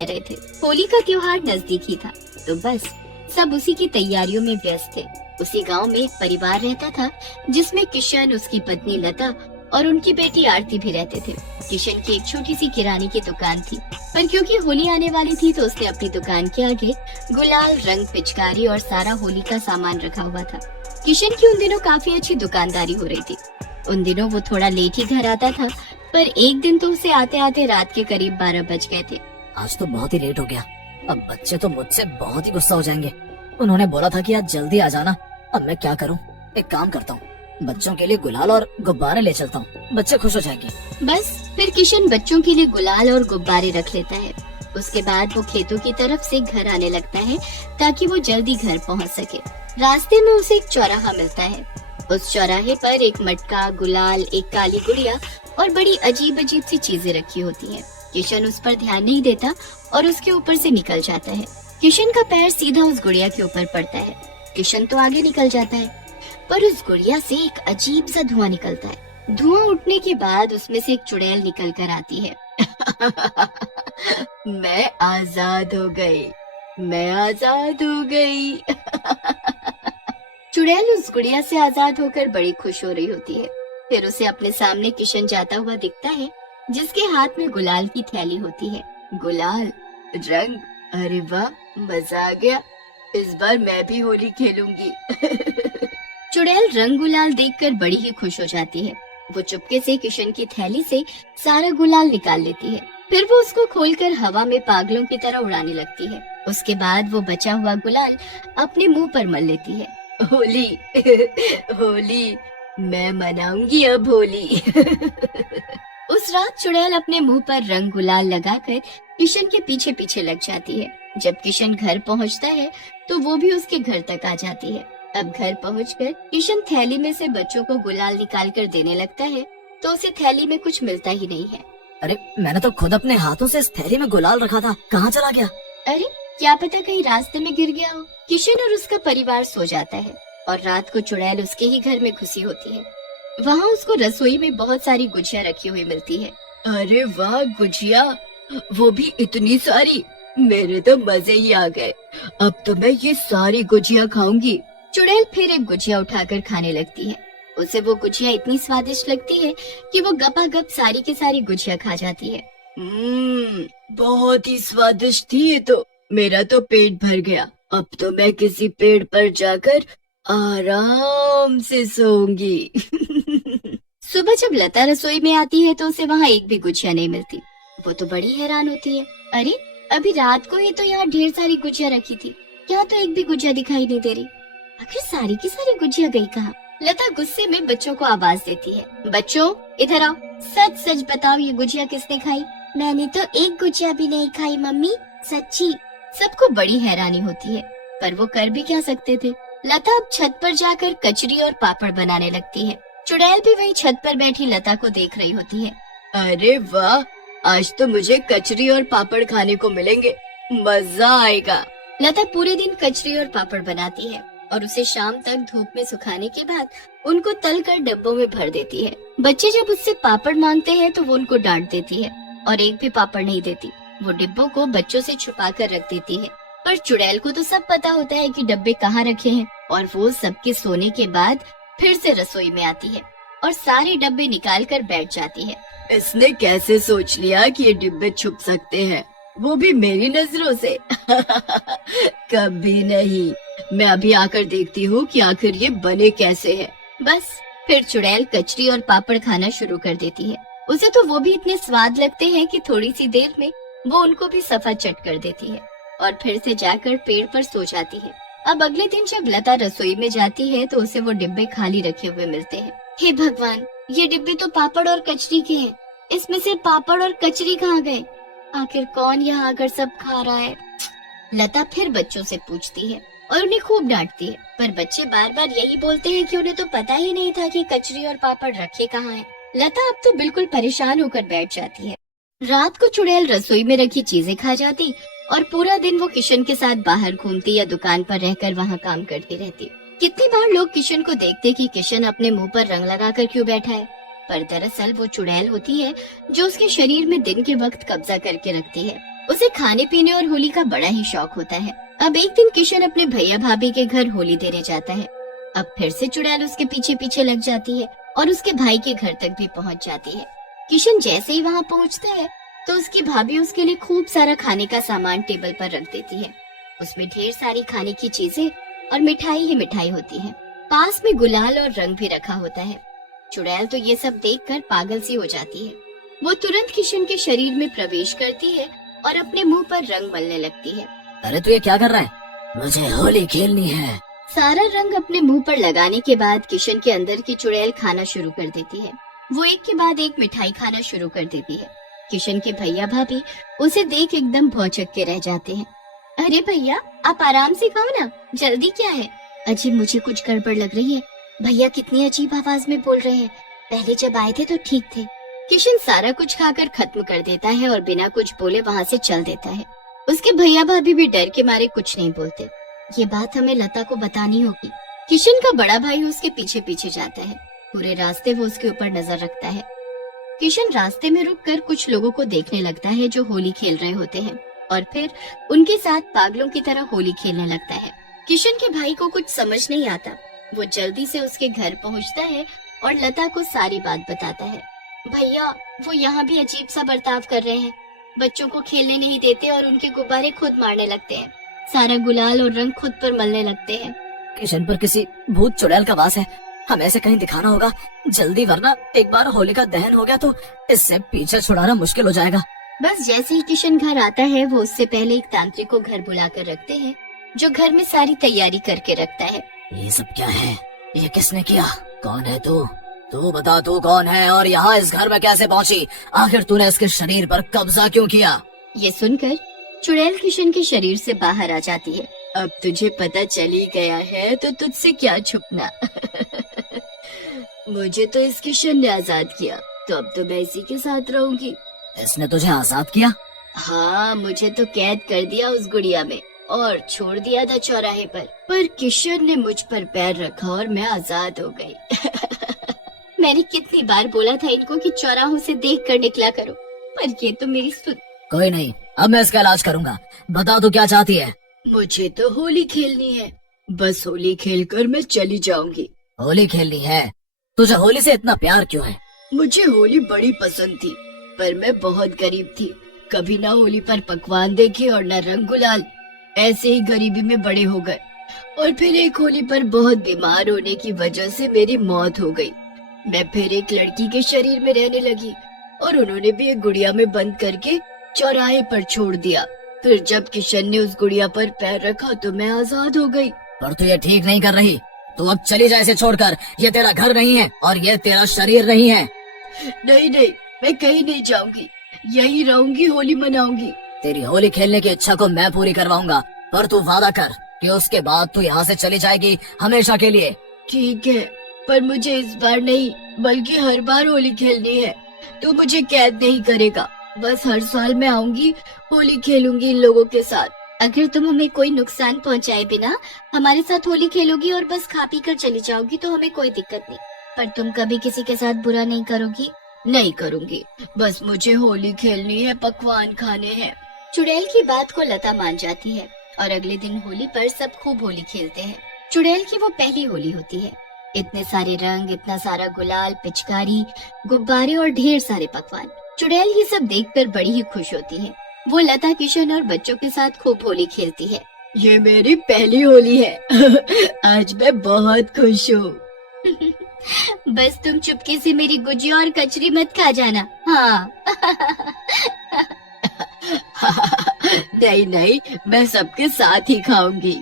रहे थे। होली का त्योहार नजदीक ही था, तो बस सब उसी की तैयारियों में व्यस्त थे। उसी गांव में एक परिवार रहता था जिसमें किशन, उसकी पत्नी लता और उनकी बेटी आरती भी रहते थे। किशन की एक छोटी सी किराने की दुकान थी, पर क्योंकि होली आने वाली थी तो उसने अपनी दुकान के आगे गुलाल, रंग, पिचकारी और सारा होली का सामान रखा हुआ था। किशन की उन दिनों काफी अच्छी दुकानदारी हो रही थी। उन दिनों वो थोड़ा लेट ही घर आता था, पर एक दिन तो उसे आते आते रात के करीब 12 बज गए थे। आज तो बहुत ही लेट हो गया। अब बच्चे तो मुझसे बहुत ही गुस्सा हो जाएंगे। उन्होंने बोला था कि आज जल्दी आ जाना। अब मैं क्या करूं? एक काम करता हूं, बच्चों के लिए गुलाल और गुब्बारे ले चलता हूं, बच्चे खुश हो जाएंगे। बस फिर किशन बच्चों के लिए गुलाल और गुब्बारे रख लेता है। उसके बाद वो खेतों की तरफ से घर आने लगता है ताकि वो जल्दी घर पहुंच सके। रास्ते में उसे एक चौराहा मिलता है। उस चौराहे पर एक मटका, गुलाल, एक काली गुड़िया और बड़ी अजीब अजीब सी चीजें रखी होती हैं। किशन उस पर ध्यान नहीं देता और उसके ऊपर से निकल जाता है। किशन का पैर सीधा उस गुड़िया के ऊपर पड़ता है। किशन तो आगे निकल जाता है, पर उस गुड़िया से एक अजीब सा धुआं निकलता है। धुआं उठने के बाद उसमें से एक चुड़ैल निकल कर आती है। मैं आजाद हो गई, मैं आजाद हो गई। चुड़ैल उस गुड़िया से आजाद होकर बड़ी खुश हो रही होती है। फिर उसे अपने सामने किशन जाता हुआ दिखता है, जिसके हाथ में गुलाल की थैली होती है। गुलाल, रंग, अरे वाह, मजा आ गया। इस बार मैं भी होली खेलूंगी। चुड़ैल रंग गुलाल देखकर बड़ी ही खुश हो जाती है। वो चुपके से किशन की थैली से सारा गुलाल निकाल लेती है। फिर वो उसको खोलकर हवा में पागलों की तरह उड़ाने लगती है। उसके बाद वो बचा हुआ गुलाल अपने मुंह पर मल लेती है। होली, होली, मैं मनाऊंगी अब होली। उस रात चुड़ैल अपने मुंह पर रंग गुलाल लगाकर किशन के पीछे पीछे लग जाती है। जब किशन घर पहुंचता है तो वो भी उसके घर तक आ जाती है। अब घर पहुंचकर किशन थैली में से बच्चों को गुलाल निकाल कर देने लगता है, तो उसे थैली में कुछ मिलता ही नहीं है। अरे मैंने तो खुद अपने हाथों से इस थैली में गुलाल रखा था, कहाँ चला गया? अरे क्या पता कहीं रास्ते में गिर गया हो। किशन और उसका परिवार सो जाता है और रात को चुड़ैल उसके ही घर में घुसी होती है। वहाँ उसको रसोई में बहुत सारी गुजिया रखी हुई मिलती है। अरे वाह, गुजिया, वो भी इतनी सारी, मेरे तो मजे ही आ गए। अब तो मैं ये सारी गुजिया खाऊंगी। चुड़ैल फिर एक गुजिया उठाकर खाने लगती है। उसे वो गुजिया इतनी स्वादिष्ट लगती है कि वो गपागप सारी की सारी गुजिया खा जाती है। बहुत ही स्वादिष्ट थी ये तो। मेरा तो पेट भर गया। अब तो मैं किसी पेड़ पर जाकर आराम से सोऊंगी। सुबह जब लता रसोई में आती है तो उसे वहाँ एक भी गुजिया नहीं मिलती। वो तो बड़ी हैरान होती है। अरे अभी रात को ही तो यहाँ ढेर सारी गुजिया रखी थी, यहाँ तो एक भी गुजिया दिखाई नहीं दे रही। आखिर सारी की सारी गुजिया गई कहाँ? लता गुस्से में बच्चों को आवाज देती है। बच्चों, इधर आओ, सच सच बताओ, ये गुजिया किसने खाई? मैंने तो एक गुजिया भी नहीं खाई मम्मी, सच्ची। सबको बड़ी हैरानी होती है, पर वो कर भी क्या सकते थे। लता अब छत पर जाकर कचरी और पापड़ बनाने लगती है। चुड़ैल भी वही छत पर बैठी लता को देख रही होती है। अरे वाह, आज तो मुझे कचरी और पापड़ खाने को मिलेंगे, मजा आएगा। लता पूरे दिन कचरी और पापड़ बनाती है और उसे शाम तक धूप में सुखाने के बाद उनको तल कर डब्बों में भर देती है। बच्चे जब उससे पापड़ मांगते हैं तो वो उनको डांट देती है और एक भी पापड़ नहीं देती। वो डिब्बों को बच्चों से छुपा कर रख देती है, पर चुड़ैल को तो सब पता होता है कि डब्बे कहाँ रखे हैं और वो सबके सोने के बाद फिर से रसोई में आती है और सारे डब्बे निकाल कर बैठ जाती है। इसने कैसे सोच लिया कि ये डिब्बे छुप सकते हैं, वो भी मेरी नजरों से? कभी नहीं, मैं अभी आकर देखती हूँ कि आखिर ये बने कैसे हैं। बस फिर चुड़ैल कचरी और पापड़ खाना शुरू कर देती है। उसे तो वो भी इतने स्वाद लगते हैं कि थोड़ी सी देर में वो उनको भी सफा चट कर देती है और फिर से जाकर पेड़ पर सो जाती है। अब अगले दिन जब लता रसोई में जाती है तो उसे वो डिब्बे खाली रखे हुए मिलते हैं। हे भगवान, ये डिब्बे तो पापड़ और कचरी के हैं, इसमें से पापड़ और कचरी कहाँ गए? आखिर कौन यहाँ आकर सब खा रहा है? लता फिर बच्चों से पूछती है और उन्हें खूब डांटती है, पर बच्चे बार बार यही बोलते हैं कि उन्हें तो पता ही नहीं था कि कचरी और पापड़ रखे कहाँ हैं। लता अब तो बिल्कुल परेशान होकर बैठ जाती है। रात को चुड़ैल रसोई में रखी चीजें खा जाती और पूरा दिन वो किशन के साथ बाहर घूमती या दुकान पर रहकर वहाँ काम करती रहती। कितनी बार लोग किशन को देखते कि किशन अपने मुंह पर रंग लगाकर क्यों बैठा है, पर दरअसल वो चुड़ैल होती है जो उसके शरीर में दिन के वक्त कब्जा करके रखती है। उसे खाने पीने और होली का बड़ा ही शौक होता है। अब एक दिन किशन अपने भैया भाभी के घर होली देने जाता है। अब फिर से चुड़ैल उसके पीछे पीछे लग जाती है और उसके भाई के घर तक भी पहुंच जाती है। किशन जैसे ही वहां पहुंचता है तो उसकी भाभी उसके लिए खूब सारा खाने का सामान टेबल पर रख देती है। उसमें ढेर सारी खाने की चीजें और मिठाई ही मिठाई होती है। पास में गुलाल और रंग भी रखा होता है। चुड़ैल तो ये सब देखकर पागल सी हो जाती है। वो तुरंत किशन के शरीर में प्रवेश करती है और अपने मुंह पर रंग मलने लगती है। अरे तू ये क्या कर रहा है? मुझे होली खेलनी है। सारा रंग अपने मुंह पर लगाने के बाद किशन के अंदर की चुड़ैल खाना शुरू कर देती है। वो एक के बाद एक मिठाई खाना शुरू कर देती है। किशन के भैया भाभी उसे देख एकदम भौचक के रह जाते हैं। अरे भैया, आप आराम से खाओ ना, जल्दी क्या है? अजी, मुझे कुछ गड़बड़ लग रही है। भैया कितनी अजीब आवाज में बोल रहे हैं। पहले जब आए थे तो ठीक थे। किशन सारा कुछ खाकर खत्म कर देता है और बिना कुछ बोले वहाँ से चल देता है। उसके भैया भाभी भी डर के मारे कुछ नहीं बोलते। ये बात हमें लता को बतानी होगी। किशन का बड़ा भाई उसके पीछे पीछे जाता है। पूरे रास्ते वो उसके ऊपर नजर रखता है। किशन रास्ते में रुककर कुछ लोगों को देखने लगता है जो होली खेल रहे होते हैं और फिर उनके साथ पागलों की तरह होली खेलने लगता है। किशन के भाई को कुछ समझ नहीं आता। वो जल्दी से उसके घर पहुंचता है और लता को सारी बात बताता है। भैया, वो यहाँ भी अजीब सा बर्ताव कर रहे हैं। बच्चों को खेलने नहीं देते और उनके गुब्बारे खुद मारने लगते हैं। सारा गुलाल और रंग खुद पर मलने लगते हैं। किशन पर किसी भूत चुड़ैल का वास है। हमें ऐसे कहीं दिखाना होगा जल्दी, वरना एक बार होली का दहन हो गया तो इससे पीछे छुड़ाना मुश्किल हो जाएगा। बस जैसे ही किशन घर आता है वो उससे पहले एक तांत्रिक को घर बुलाकर रखते हैं जो घर में सारी तैयारी करके रखता है। ये सब क्या है? ये किसने किया? कौन है तू? तू बता, तू कौन है और यहाँ इस घर में कैसे पहुँची? आखिर तूने इसके शरीर पर कब्जा क्यों किया? ये सुनकर चुड़ैल किशन के शरीर से बाहर आ जाती है। अब तुझे पता चल ही गया है तो तुझसे क्या छुपना। मुझे तो इस किशन ने आजाद किया, तो अब तो मैं इसी के साथ रहूंगी। इसने तुझे आजाद किया? हाँ, मुझे तो कैद कर दिया उस गुड़िया में और छोड़ दिया था चौराहे पर किशन ने मुझ पर पैर रखा और मैं आजाद हो गई। मैंने कितनी बार बोला था इनको कि चौराहों से देख कर निकला करो, पर ये तो मेरी सुन। कोई नहीं, अब मैं इसका इलाज करूंगा। बता तू क्या चाहती है? मुझे तो होली खेलनी है, बस होली खेलकर मैं चली जाऊंगी। होली खेलनी है? तुझे होली से इतना प्यार क्यों है? मुझे होली बड़ी पसंद थी, पर मैं बहुत गरीब थी। कभी ना होली पर पकवान देखे और न रंग गुलाल। ऐसे ही गरीबी में बड़े हो गए और फिर एक होली पर बहुत बीमार होने की वजह से मेरी मौत हो गई। मैं फिर एक लड़की के शरीर में रहने लगी और उन्होंने भी एक गुड़िया में बंद करके चौराहे पर छोड़ दिया। फिर जब किशन ने उस गुड़िया पर पैर रखा तो मैं आजाद हो गई। पर तू ये ठीक नहीं कर रही। तू अब चली जा इसे छोड़कर। ये तेरा घर नहीं है और ये तेरा शरीर नहीं है। नहीं नहीं, मैं कहीं नहीं जाऊंगी, यही रहूंगी, होली मनाऊंगी। तेरी होली खेलने की इच्छा को मैं पूरी करवाऊंगा, पर तू वादा कर कि उसके बाद तू यहाँ से चली जाएगी हमेशा के लिए। ठीक है, पर मुझे इस बार नहीं बल्कि हर बार होली खेलनी है। तू मुझे कैद नहीं करेगा, बस हर साल मैं आऊंगी, होली खेलूंगी इन लोगों के साथ। अगर तुम हमें कोई नुकसान पहुंचाए बिना हमारे साथ होली खेलोगी और बस खा पी कर चली जाओगी तो हमें कोई दिक्कत नहीं, पर तुम कभी किसी के साथ बुरा नहीं करोगी? नहीं करूंगी, बस मुझे होली खेलनी है, पकवान खाने हैं। चुड़ैल की बात को लता मान जाती है और अगले दिन होली पर सब खूब होली खेलते हैं। चुड़ैल की वो पहली होली होती है। इतने सारे रंग, इतना सारा गुलाल, पिचकारी, गुब्बारे और ढेर सारे पकवान। चुड़ैल ये सब देखकर बड़ी ही खुश होती है। वो लता, किशन और बच्चों के साथ खूब होली खेलती है। ये मेरी पहली होली है। आज मैं बहुत खुश हूँ। बस तुम चुपके से मेरी गुजिया और कचरी मत खा जाना। हाँ। नहीं नहीं, मैं सबके साथ ही खाऊंगी।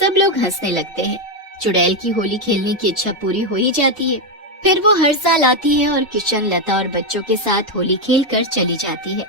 सब लोग हंसने लगते हैं। चुड़ैल की होली खेलने की इच्छा पूरी हो ही जाती है। फिर वो हर साल आती है और किशन, लता और बच्चों के साथ होली खेलकर चली जाती है।